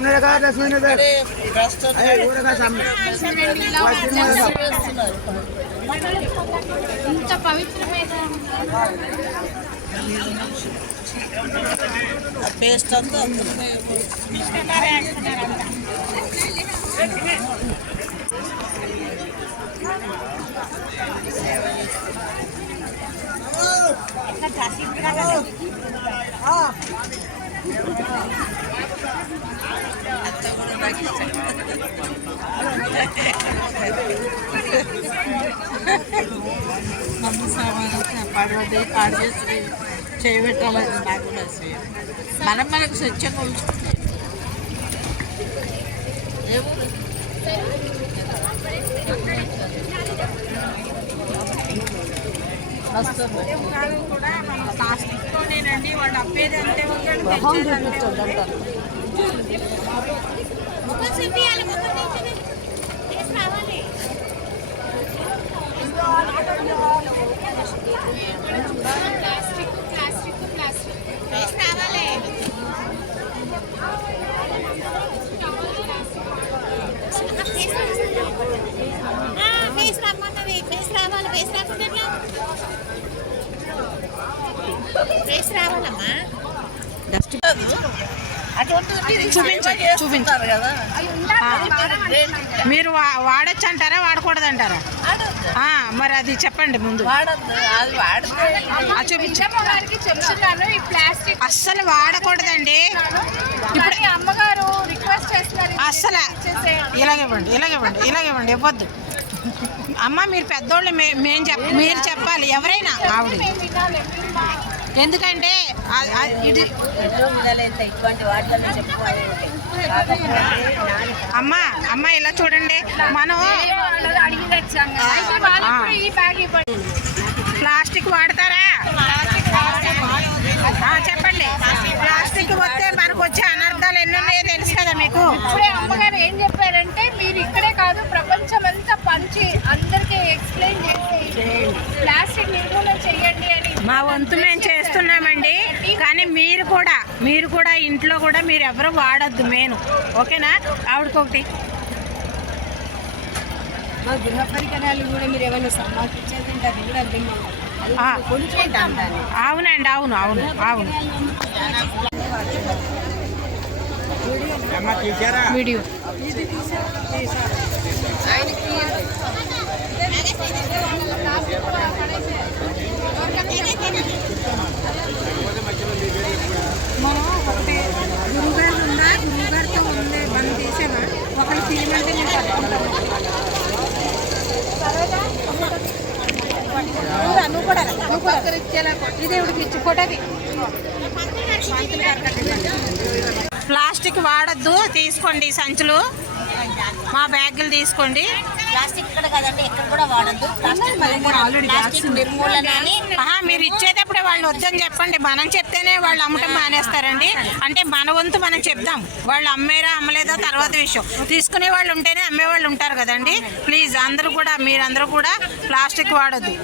सामने लगा डस्टबिन इधर पूरे का सामने ఇంత పవిత్రమైన పేస్ట్ అంతా మమ్మీ సామాన్ పడవద్దు పాడు చేసి చేయబెట్టాలని నాకు మనకు స్వచ్ఛంగా ఉంచుకుంటే ప్లాస్టిక్తోనేనండి వాళ్ళు అప్పేది అంటే చూపించారు కదా మీరు వాడచ్చు అంటారా వాడకూడదు అంటారా మరి అది చెప్పండి ముందు అస్సలు వాడకూడదండి ఇప్పుడు అమ్మగారు రిక్వెస్ట్ చేస్తున్నారు అస్సలు ఇలాగివ్వండి ఇవ్వద్దు అమ్మ మీరు పెద్దోళ్ళు మీరు చెప్పాలి ఎవరైనా ఆవిడ ఎందుకంటే ఇది అమ్మ ఇలా చూడండి మనం ప్లాస్టిక్ వాడతారా చెప్పండి ప్లాస్టిక్ వస్తే మనకు వచ్చే అనర్థాలు ఎన్నున్నాయో తెలుసు కదా మీకు అమ్మగారు ఏం చెప్పారంటే మీరు ఇక్కడే కాదు ప్రపంచం అంతా పంచి అందరికీ ఎక్స్ప్లెయిన్ చేసి ప్లాస్టిక్ నిర్మూలన చేయండి అని మా వంతు మేము చేస్తున్నామండి కానీ మీరు కూడా ఇంట్లో కూడా మీరు ఎవరు వాడద్దు మెయిన్ ఓకేనా ఆవిడకొకటి మా గృహ పరికరాలు కూడా మీరు ఏమైనా సమర్పించేది అది కూడా అవునండి అవును వీడియో మనం ఒకటి గురువుగారు గురువుగారితో ఉంది మనం చేసామా ఒకటి తీయమంటే నేను దేవుడికి ఇచ్చి ఫోటోకి ప్లాస్టిక్ వాడద్దు తీసుకోండి సంచులు మా బ్యాగులు తీసుకోండి ప్లాస్టిక్ ఇక్కడ కదండి ఎక్కడ కూడా వాడద్దు ప్లాస్టిక్ నిర్మూలన అని మీరు ఇచ్చేటప్పుడే వాళ్ళు వద్దని చెప్పండి మనం చెప్తేనే వాళ్ళు అమ్మటం మానేస్తారండి అంటే మన వంతు మనం చెప్దాం వాళ్ళు అమ్మేరా అమ్మలేదా తర్వాత విషయం తీసుకునే వాళ్ళు ఉంటేనే అమ్మే వాళ్ళు ఉంటారు కదండి ప్లీజ్ మీరందరూ కూడా ప్లాస్టిక్ వాడద్దు